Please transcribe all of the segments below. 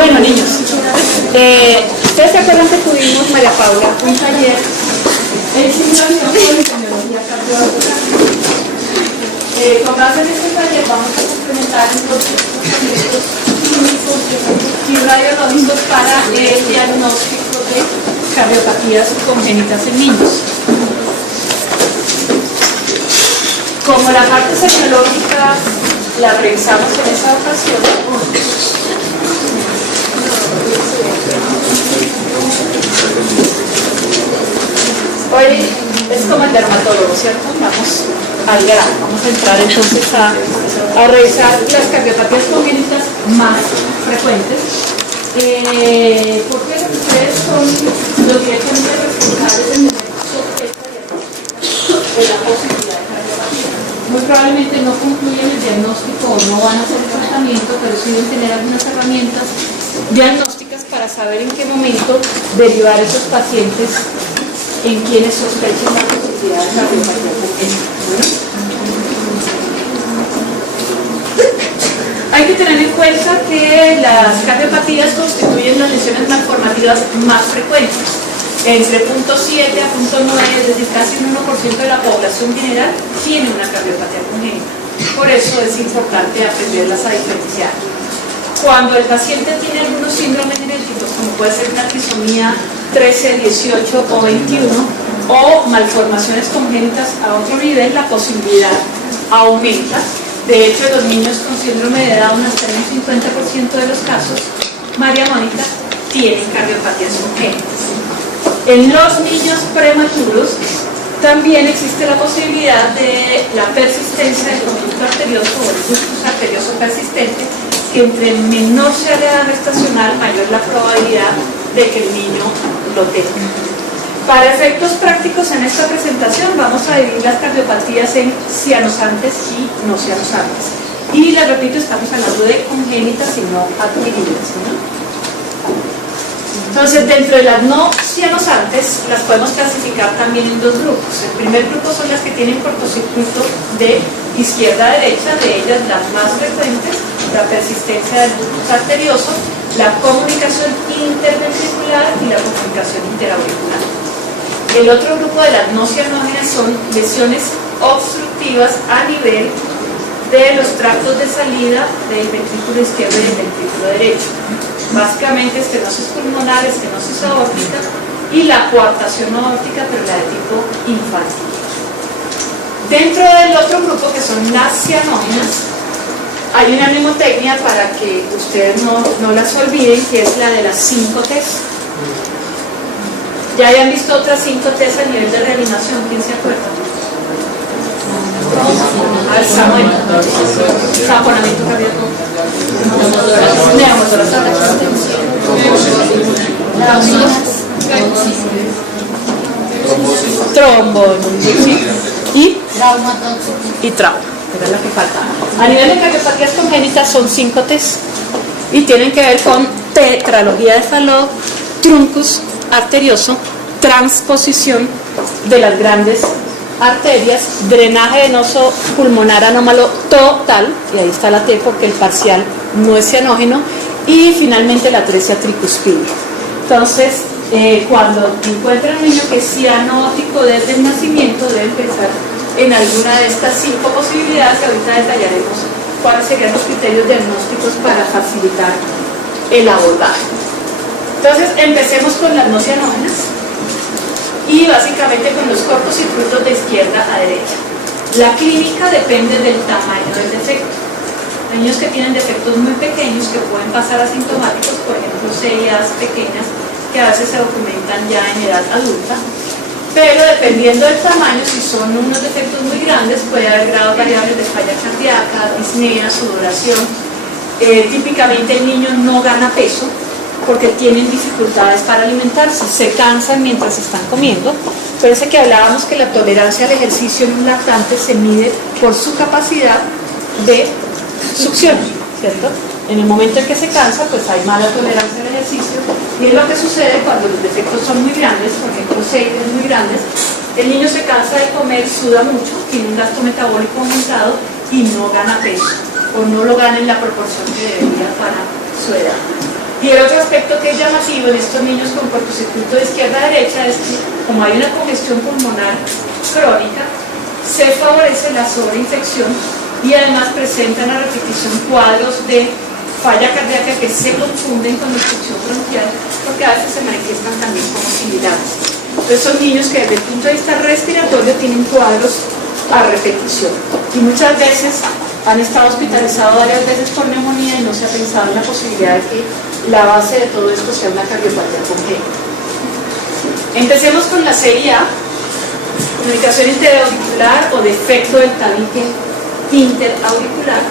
Bueno, niños, ¿ustedes se acuerdan que tuvimos, María Paula, un taller en simulación de epidemiología cardiovascular? Con base en este taller vamos a complementar entonces procedimientos clínicos y radiológicos para el diagnóstico de cardiopatías congénitas en niños. Como la parte semiológica la revisamos en esa ocasión, hoy es como el dermatólogo, ¿cierto? Vamos al grano, vamos a entrar entonces a revisar las cardiopatías congénitas más frecuentes. Porque ustedes son los directamente responsables del sospecha de la posibilidad de cardiopatía. Muy probablemente no concluyen el diagnóstico o no van a hacer el tratamiento, pero sí deben tener algunas herramientas diagnósticas para saber en qué momento derivar a esos pacientes en quienes sospechen la posibilidad de cardiopatía congénita. Hay que tener en cuenta que las cardiopatías constituyen las lesiones malformativas más frecuentes. Entre 0.7 a 0.9, es decir, casi un 1% de la población general tiene una cardiopatía congénita. Por eso es importante aprenderlas a diferenciar. Cuando el paciente tiene algunos síndromes genéticos, como puede ser una trisomía 13, 18 o 21, o malformaciones congénitas a otro nivel, la posibilidad aumenta. De hecho, los niños con síndrome de Down, hasta en un 50% de los casos, María Mónica, tienen cardiopatías congénitas. En los niños prematuros también existe la posibilidad de la persistencia del conducto arterioso o el ductus arterioso persistente, que entre menor sea la edad gestacional, mayor la probabilidad de que el niño lo tenga. Para efectos prácticos en esta presentación vamos a dividir las cardiopatías en cianosantes y no cianosantes. Y les repito, estamos hablando de congénitas y no adquiridas, ¿no? Entonces, dentro de las no cianosantes, las podemos clasificar también en dos grupos. El primer grupo son las que tienen cortocircuito de izquierda a derecha, de ellas las más frecuentes, la persistencia del ductus arterioso, la comunicación interventricular y la comunicación interauricular. El otro grupo de las no cianógenas son lesiones obstructivas a nivel de los tractos de salida del ventrículo izquierdo y del ventrículo derecho. Básicamente estenosis pulmonar, estenosis aórtica y la coartación aórtica, pero la de tipo infantil. Dentro del otro grupo, que son las cianógenas, hay una mnemotecnia para que ustedes no las olviden, que es la de las 5 T's. ¿Ya hayan visto otras 5 T's a nivel de reanimación? ¿Quién se acuerda? Saponamiento cardíaco, trombosis y trauma, era la que faltaba. A nivel de cardiopatías congénitas son 5 T's y tienen que ver con tetralogía de Fallot, truncus arterioso, transposición de las grandes arterias, drenaje venoso pulmonar anómalo total, y ahí está la T porque el parcial no es cianógeno, y finalmente la atresia tricuspidia. Entonces, cuando encuentran un niño que es cianótico desde el nacimiento, deben pensar en alguna de estas 5 posibilidades, y ahorita detallaremos cuáles serían los criterios diagnósticos para facilitar el abordaje. Entonces, empecemos con las no cianógenas. Y básicamente con los cortocircuitos de izquierda a derecha. La clínica depende del tamaño del defecto. Hay niños que tienen defectos muy pequeños que pueden pasar asintomáticos, por ejemplo, CIAs pequeñas que a veces se documentan ya en edad adulta, pero dependiendo del tamaño, si son unos defectos muy grandes, puede haber grados variables de falla cardíaca, disnea, sudoración. Típicamente el niño no gana peso, porque tienen dificultades para alimentarse, se cansan mientras están comiendo. Parece que hablábamos que la tolerancia al ejercicio en un lactante se mide por su capacidad de succión, ¿cierto? En el momento en que se cansa, pues hay mala tolerancia al ejercicio, y es lo que sucede cuando los defectos son muy grandes, por ejemplo, 6 muy grandes, el niño se cansa de comer, suda mucho, tiene un gasto metabólico aumentado y no gana peso, o no lo gana en la proporción que debería para su edad. Y el otro aspecto que es llamativo en estos niños con cortocircuito de izquierda a derecha es que, como hay una congestión pulmonar crónica, se favorece la sobreinfección y además presentan a repetición cuadros de falla cardíaca que se confunden con obstrucción bronquial, porque a veces se manifiestan también como similares. Entonces son niños que desde el punto de vista respiratorio tienen cuadros a repetición y muchas veces han estado hospitalizados varias veces por neumonía y no se ha pensado en la posibilidad de que la base de todo esto sea una cardiopatía congénita. Empecemos con la CIA, comunicación interauricular o defecto del tabique interauricular.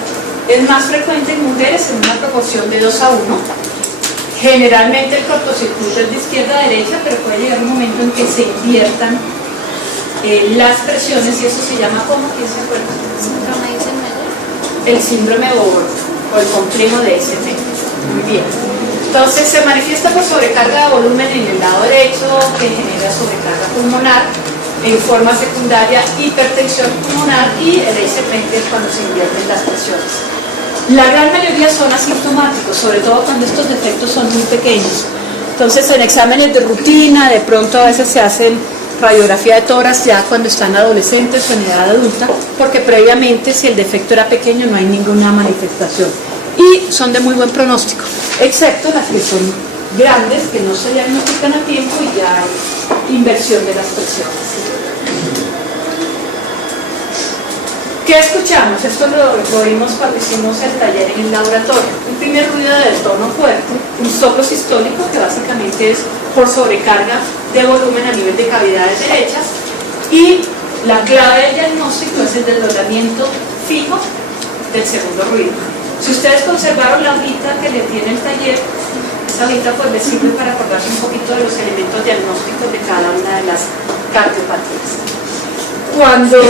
Es más frecuente en mujeres en una proporción de 2 a 1. Generalmente el cortocircuito es de izquierda a derecha, pero puede llegar un momento en que se inviertan las presiones y eso se llama, ¿cómo? ¿Quién se acuerda? El síndrome o el complejo de SM. Muy bien. Entonces se manifiesta por sobrecarga de volumen en el lado derecho, que genera sobrecarga pulmonar, en forma secundaria hipertensión pulmonar y el ACP es cuando se invierten las presiones. La gran mayoría son asintomáticos, sobre todo cuando estos defectos son muy pequeños. Entonces en exámenes de rutina, de pronto a veces se hacen radiografía de tórax ya cuando están adolescentes o en edad adulta, porque previamente si el defecto era pequeño no hay ninguna manifestación. Y son de muy buen pronóstico, excepto las que son grandes, que no se diagnostican a tiempo y ya hay inversión de las presiones. ¿Qué escuchamos? Esto lo vimos cuando hicimos el taller en el laboratorio. Un primer ruido de tono fuerte, un soplo sistólico que básicamente es por sobrecarga de volumen a nivel de cavidades derechas, y la clave del diagnóstico es el desdoblamiento fijo del segundo ruido. Si ustedes conservaron la hojita que le tiene el taller, esa hojita pues les sirve para acordarse un poquito de los elementos diagnósticos de cada una de las cardiopatías. Cuando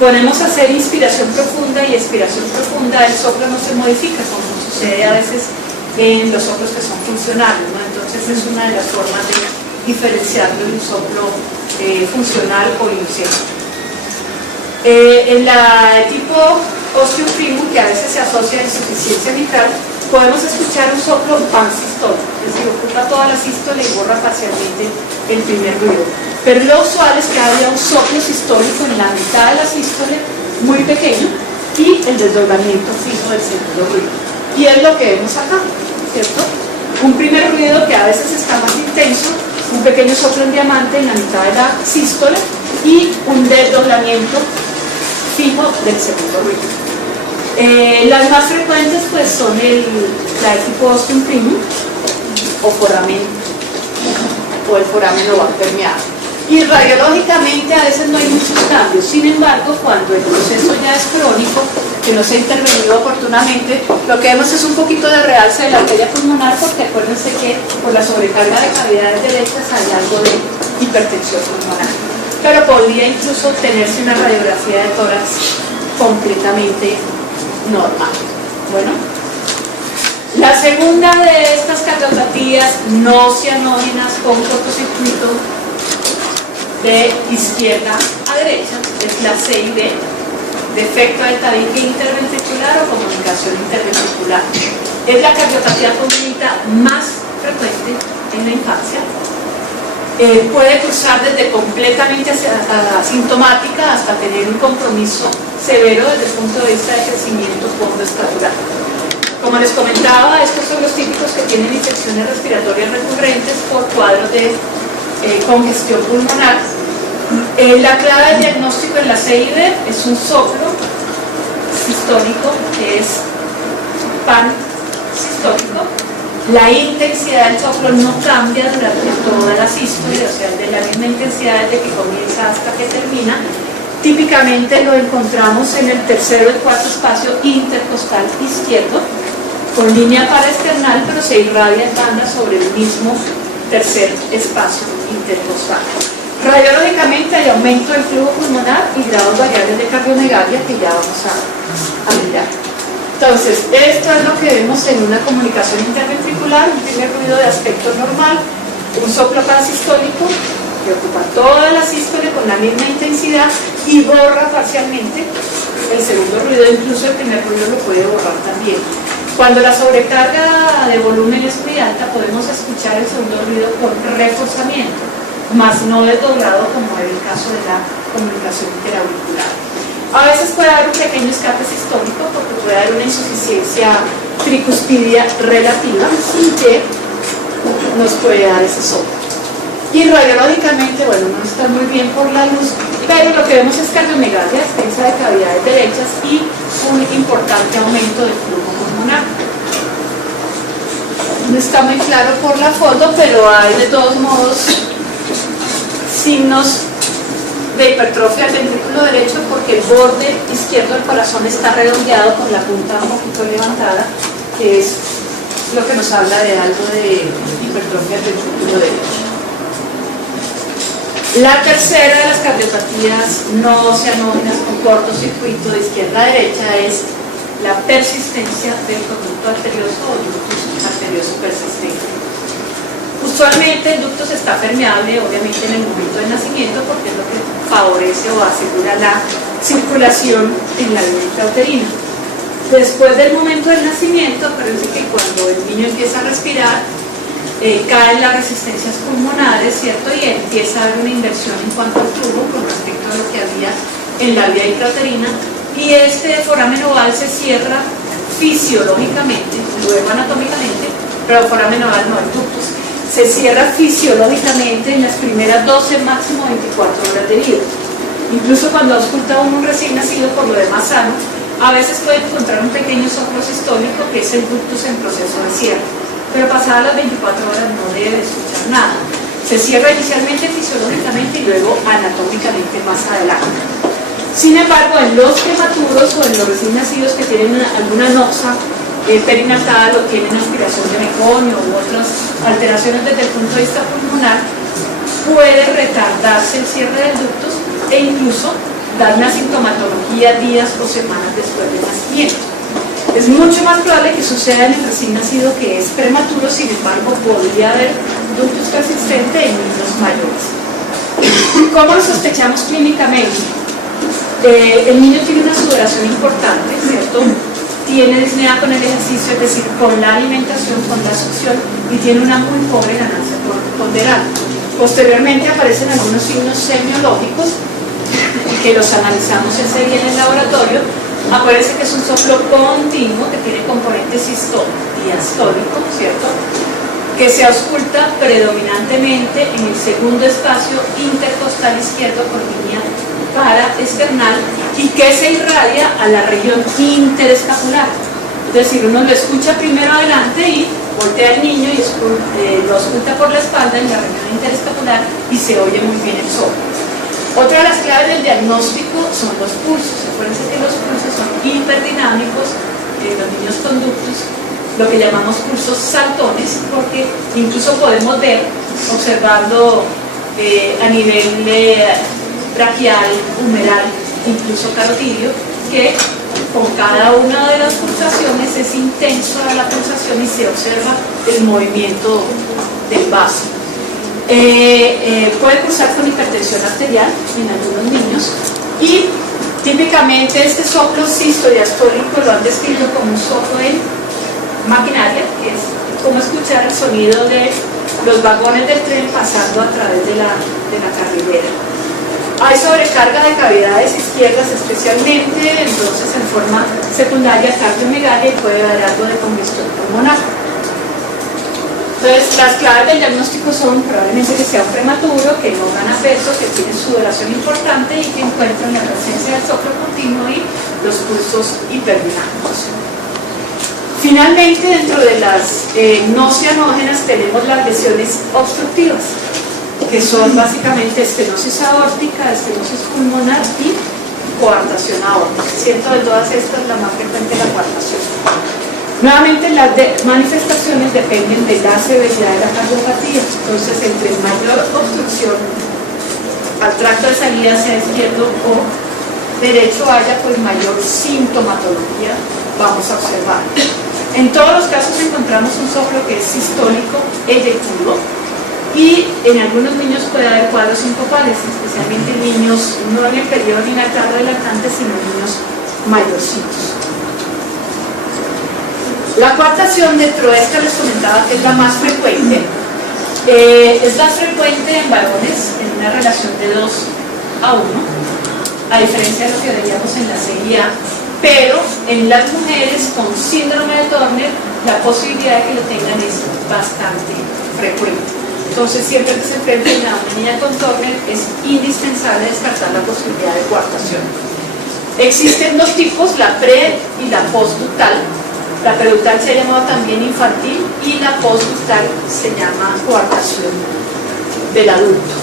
ponemos a hacer inspiración profunda y expiración profunda, el soplo no se modifica, como sucede a veces en los soplos que son funcionales, ¿no? Entonces es una de las formas de diferenciarlo de un soplo funcional o inusiano. En la tipo osteoprimum, que a veces se asocia a insuficiencia mitral, podemos escuchar un soplo pansistólico, es decir, ocupa toda la sístole y borra parcialmente el primer ruido. Pero lo usual es que haya un soplo sistólico en la mitad de la sístole, muy pequeño, y el desdoblamiento fijo del segundo ruido. Y es lo que vemos acá, ¿cierto? Un primer ruido que a veces está más intenso, un pequeño soplo en diamante en la mitad de la sístole y un desdoblamiento fijo del segundo ruido. Las más frecuentes pues son la de tipo ostium primum o foramen o el foramen oval permeable. Y radiológicamente a veces no hay muchos cambios, sin embargo cuando el proceso ya es crónico, que no se ha intervenido oportunamente, lo que vemos es un poquito de realce de la arteria pulmonar, porque acuérdense que por la sobrecarga de cavidades derechas hay algo de hipertensión pulmonar, pero podría incluso tenerse una radiografía de tórax completamente normal. Bueno, la segunda de estas cardiopatías no cianógenas con cortocircuito de izquierda a derecha es la CID, defecto del tabique interventricular o comunicación interventricular. Es la cardiopatía congénita más frecuente en la infancia. Puede cursar desde completamente asintomática hasta tener un compromiso severo desde el punto de vista de crecimiento postestadural. Como les comentaba, estos son los típicos que tienen infecciones respiratorias recurrentes por cuadros de congestión pulmonar. La clave del diagnóstico en la CID es un soplo sistólico, que es pan sistólico. La intensidad del soplo no cambia durante toda la sístole, o sea, de la misma intensidad desde que comienza hasta que termina. Típicamente lo encontramos en el tercero y cuarto espacio intercostal izquierdo, con línea paraesternal, pero se irradia en banda sobre el mismo tercer espacio intercostal. Radiológicamente hay aumento del flujo pulmonar y grados variables de cardiomegalia que ya vamos a mirar. Entonces, esto es lo que vemos en una comunicación interventricular, un primer ruido de aspecto normal, un soplo parasistólico que ocupa toda la sístole con la misma intensidad y borra parcialmente el segundo ruido, incluso el primer ruido lo puede borrar también. Cuando la sobrecarga de volumen es muy alta, podemos escuchar el segundo ruido con reforzamiento, más no desdoblado como en el caso de la comunicación interauricular. A veces puede haber un pequeño escape sistólico porque puede haber una insuficiencia tricuspidia relativa y que nos puede dar ese soplo. Y radiológicamente, bueno, no está muy bien por la luz, pero lo que vemos es cardiomegalia extensa de cavidades derechas y un importante aumento del flujo pulmonar. No está muy claro por la foto, pero hay de todos modos signos de hipertrofia del ventrículo derecho porque el borde izquierdo del corazón está redondeado con la punta un poquito levantada, que es lo que nos habla de algo de hipertrofia del ventrículo derecho. La tercera de las cardiopatías no cianógenas con cortocircuito de izquierda a derecha es la persistencia del conducto arterioso o ductus arterioso persistente. Usualmente el ductus está permeable, obviamente, en el momento del nacimiento porque es lo que favorece o asegura la circulación en la vía intrauterina. Después del momento del nacimiento, parece que cuando el niño empieza a respirar, caen las resistencias pulmonares, ¿cierto? Y empieza a haber una inversión en cuanto al flujo con respecto a lo que había en la vía intrauterina y este foramen oval se cierra fisiológicamente, luego anatómicamente, pero foramen oval no, el ductus se cierra fisiológicamente en las primeras 12, máximo 24 horas de vida. Incluso cuando ausculta uno un recién nacido, por lo demás sano, a veces puede encontrar un pequeño soplo sistólico que es el ductus en proceso de cierre, pero pasadas las 24 horas no debe escuchar nada. Se cierra inicialmente fisiológicamente y luego anatómicamente más adelante. Sin embargo, en los prematuros o en los recién nacidos que tienen alguna noxa perinatal o tienen aspiración de meconio u otras alteraciones desde el punto de vista pulmonar, puede retardarse el cierre del ductus e incluso dar una sintomatología días o semanas después del nacimiento. Es mucho más probable que suceda en el recién nacido que es prematuro, sin embargo podría haber ductus persistente en niños mayores. ¿Cómo lo sospechamos clínicamente? El niño tiene una sudoración importante, ¿cierto? Tiene disnea con el ejercicio, es decir, con la alimentación, con la succión, y tiene una muy pobre ganancia ponderal. Posteriormente aparecen algunos signos semiológicos que los analizamos ese día en el laboratorio. Aparece que es un soplo continuo que tiene componente diastólico, ¿cierto? Que se ausculta predominantemente en el segundo espacio intercostal izquierdo con línea paraesternal y que se irradia a la región interescapular. Es decir, uno lo escucha primero adelante y voltea al niño y lo ausculta por la espalda en la región interescapular y se oye muy bien el soplo. Otra de las claves del diagnóstico son los pulsos. Acuérdense que los pulsos son hiperdinámicos en los niños con ductus, lo que llamamos pulsos saltones, porque incluso podemos ver, observando a nivel braquial, humeral, incluso carotidio, que con cada una de las pulsaciones es intenso la pulsación y se observa el movimiento del vaso. Puede cursar con hipertensión arterial en algunos niños y típicamente este soplo sistodiastólico lo han descrito como un soplo en maquinaria, que es como escuchar el sonido de los vagones del tren pasando a través de la carrilera. Hay sobrecarga de cavidades izquierdas especialmente, entonces en forma secundaria cardiomegalia y puede haber algo de congestión pulmonar. Entonces, las claves del diagnóstico son probablemente que sea un prematuro, que no gana peso, que tiene sudoración importante y que encuentran la presencia del soplo continuo y los pulsos hiperdinámicos. Finalmente, dentro de las no cianógenas tenemos las lesiones obstructivas, que son básicamente estenosis aórtica, estenosis pulmonar y coartación aórtica. Siento de todas estas la más frecuente la coartación. Nuevamente las manifestaciones dependen de la severidad de la cardiopatía, entonces entre mayor obstrucción al tracto de salida, sea izquierdo o derecho haya, pues mayor sintomatología vamos a observar. En todos los casos encontramos un soplo que es sistólico, eyectivo, y en algunos niños puede haber cuadros sincopales, especialmente niños no en el periodo ni en la etapa de lactante, sino niños mayorcitos. La coartación dentro de esta les comentaba que es la más frecuente. Es más frecuente en varones en una relación de 2 a 1, a diferencia de lo que veíamos en la CIA, pero en las mujeres con síndrome de Turner la posibilidad de que lo tengan es bastante frecuente. Entonces, siempre que se enfrenten a una niña con Turner es indispensable descartar la posibilidad de coartación. Existen 2 tipos, la pre y la postductal. La preductal se ha llamado también infantil y la postductal se llama coartación del adulto.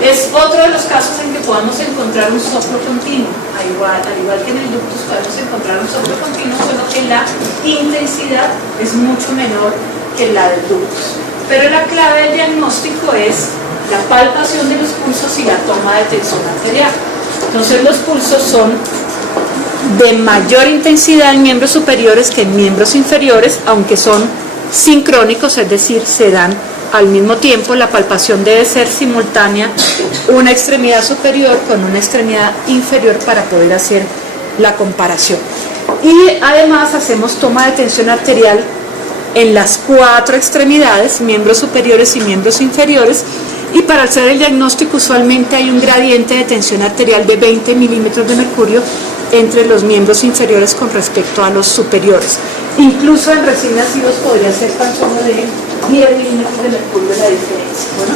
Es otro de los casos en que podemos encontrar un soplo continuo, al igual que en el ductus podemos encontrar un soplo continuo, solo que la intensidad es mucho menor que la del ductus. Pero la clave del diagnóstico es la palpación de los pulsos y la toma de tensión arterial. Entonces los pulsos son de mayor intensidad en miembros superiores que en miembros inferiores, aunque son sincrónicos, es decir, se dan al mismo tiempo. La palpación debe ser simultánea, una extremidad superior con una extremidad inferior para poder hacer la comparación. Y además hacemos toma de tensión arterial en las 4 extremidades, miembros superiores y miembros inferiores, y para hacer el diagnóstico usualmente hay un gradiente de tensión arterial de 20 milímetros de mercurio entre los miembros inferiores con respecto a los superiores. Incluso en recién nacidos podría ser tan solo de 10 milímetros de mercurio la diferencia. Bueno,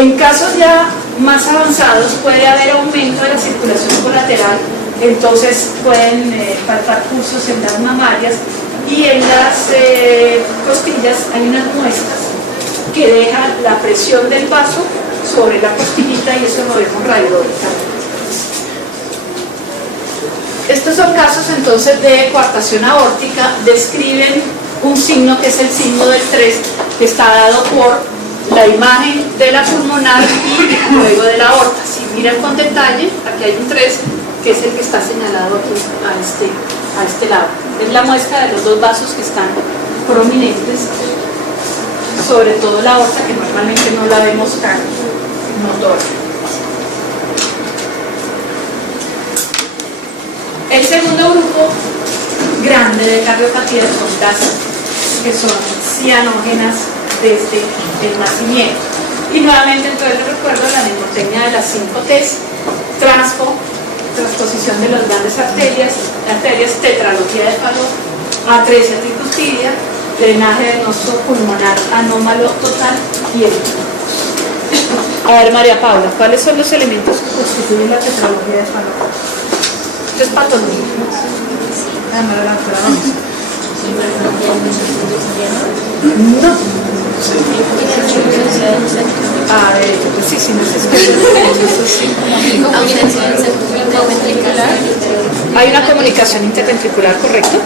en casos ya más avanzados puede haber aumento de la circulación colateral, entonces pueden palpar pulsos en las mamarias, y en las costillas hay unas muestras que dejan la presión del vaso sobre la costillita y eso lo vemos radiológicamente. Estos son casos entonces de coartación aórtica, describen un signo que es el signo del 3, que está dado por la imagen de la pulmonar y luego de la aorta. Si miran con detalle, aquí hay un 3, que es el que está señalado aquí a este lado. Es la muestra de los 2 vasos que están prominentes, sobre todo la aorta, que normalmente no la vemos tan notoria. El segundo grupo grande de cardiopatías son las que son cianógenas desde el nacimiento. Y nuevamente entonces les recuerdo la mnemotecnia de las 5 T's: transposición de las grandes arterias, tetralogía de Fallot, atresia tricuspidia, drenaje venoso pulmonar anómalo total y ético. A ver, María Paula, ¿cuáles son los elementos que constituyen la tetralogía de Fallot? ¿Qué es patología? No. A ver, pues sí, no es hay una comunicación interventricular, ¿correcto?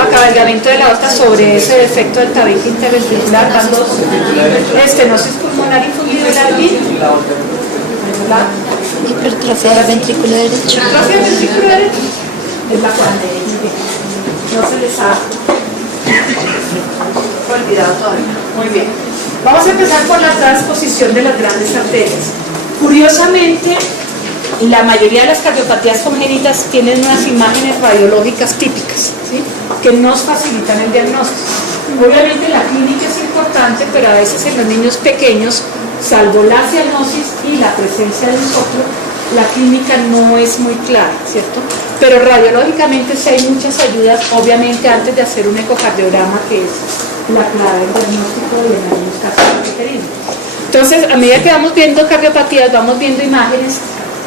Acabalgamiento de la aorta sobre ese defecto del tabique interventricular, dando estenosis pulmonar infundibular y hipertrofia ventricular derecha. Hipertrofia ventricular derecha es la cual no se les ha olvidado todavía. Muy bien. Vamos a empezar por la transposición de las grandes arterias. Curiosamente, la mayoría de las cardiopatías congénitas tienen unas imágenes radiológicas típicas, ¿sí?, que nos facilitan el diagnóstico. Obviamente la clínica es importante, pero a veces en los niños pequeños, salvo la cianosis y la presencia de un soplo, la clínica no es muy clara, ¿cierto? Pero radiológicamente sí hay muchas ayudas, obviamente antes de hacer un ecocardiograma, que es la clave del diagnóstico y en algunos casos requerido. Entonces, a medida que vamos viendo cardiopatías, vamos viendo imágenes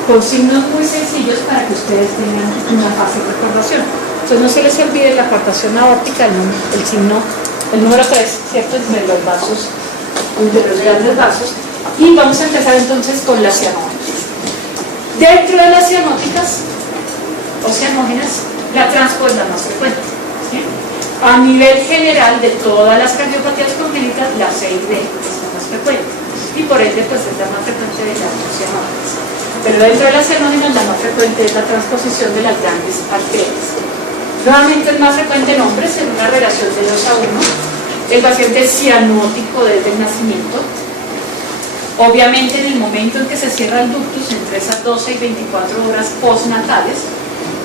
con signos muy sencillos para que ustedes tengan una fácil recordación. Entonces, no se les olvide la coartación aórtica, el número 3, ¿cierto?, de los vasos, de los grandes vasos. Y vamos a empezar entonces con las cianógenas. Dentro de las cianóticas o cianógenas, la transpo es la más frecuente, ¿sí? A nivel general de todas las cardiopatías congénitas, la 6D es la más frecuente y por ende pues es la más frecuente de las cianógenas. Pero dentro de las cianógenas la más frecuente es la transposición de las grandes arterias. Nuevamente es más frecuente en hombres, en una relación de 2 a 1. El paciente es cianótico desde el nacimiento. Obviamente en el momento en que se cierra el ductus, entre esas 12 y 24 horas postnatales,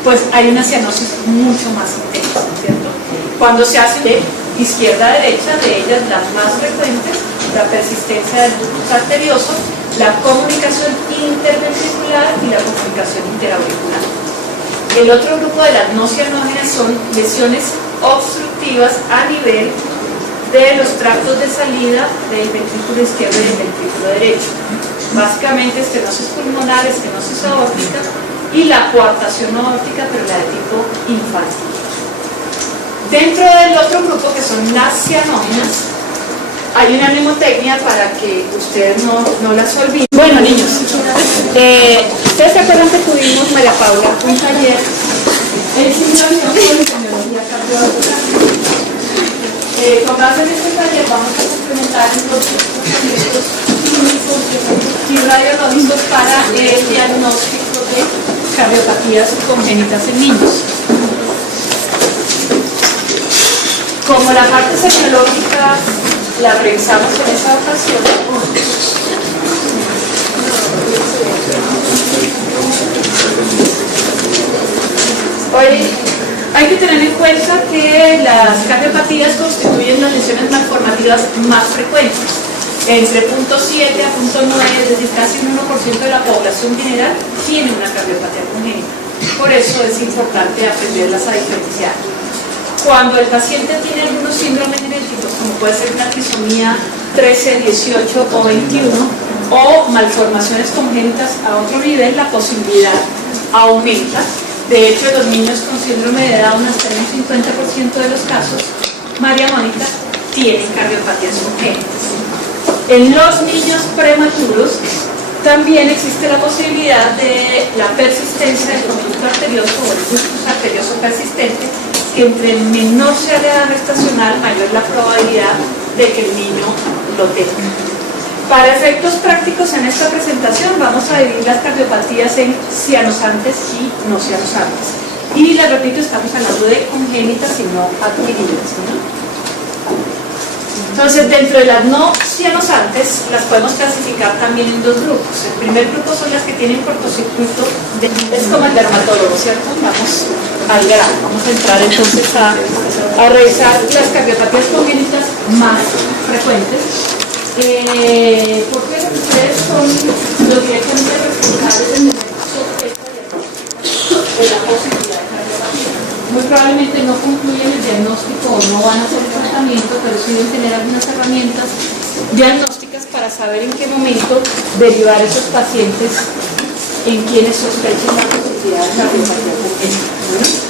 pues hay una cianosis mucho más intensa, ¿cierto? Cuando se hace de izquierda a derecha, de ellas las más frecuentes, la persistencia del ductus arterioso, la comunicación interventricular y la comunicación interauricular. El otro grupo de las no cianógenas son lesiones obstructivas a nivel de los tractos de salida del ventrículo izquierdo y del ventrículo derecho. Básicamente estenosis pulmonar, estenosis aórtica y la coartación aórtica, pero la de tipo infantil. Dentro del otro grupo, que son las cianógenas, hay una mnemotecnia para que ustedes no las olviden. Bueno, niños, ¿ustedes se acuerdan que tuvimos, María Paula, un taller en simulación con epidemiología cardiovascular? Con base en este taller vamos a complementar los procedimientos clínicos y radiológicos para el diagnóstico de cardiopatías congénitas en niños. Como la parte semiológica la revisamos en esa ocasión, hoy hay que tener en cuenta que las cardiopatías constituyen las lesiones malformativas más frecuentes. Entre 0.7 a 0.9, es decir, casi un 1% de la población general tiene una cardiopatía congénita. Por eso es importante aprenderlas a diferenciar. Cuando el paciente tiene algunos síndromes genéticos, como puede ser una trisomía 13, 18 o 21, o malformaciones congénitas a otro nivel, la posibilidad aumenta. De hecho, los niños con síndrome de Down, hasta en un 50% de los casos, María Mónica, tienen cardiopatías congénitas. En los niños prematuros también existe la posibilidad de la persistencia del conducto arterioso o el ductus arterioso persistente, que entre menor sea la edad gestacional, mayor la probabilidad de que el niño lo tenga. Para efectos prácticos en esta presentación vamos a dividir las cardiopatías en cianosantes y no cianosantes. Y les repito, estamos hablando de congénitas y no adquiridas, ¿no? Entonces, dentro de las no cianosantes, las podemos clasificar también en dos grupos. El primer grupo son las que tienen cortocircuito, es como el dermatólogo, ¿cierto? Vamos al grano, vamos a entrar entonces a revisar las cardiopatías congénitas más frecuentes. Porque ustedes son los directamente responsables del nivel sospecha de la posibilidad de cardiopatía. Muy probablemente no concluyen el diagnóstico o no van a hacer el tratamiento, pero sí deben tener algunas herramientas diagnósticas para saber en qué momento derivar esos pacientes en quienes sospechen la posibilidad de cardiopatía congénita.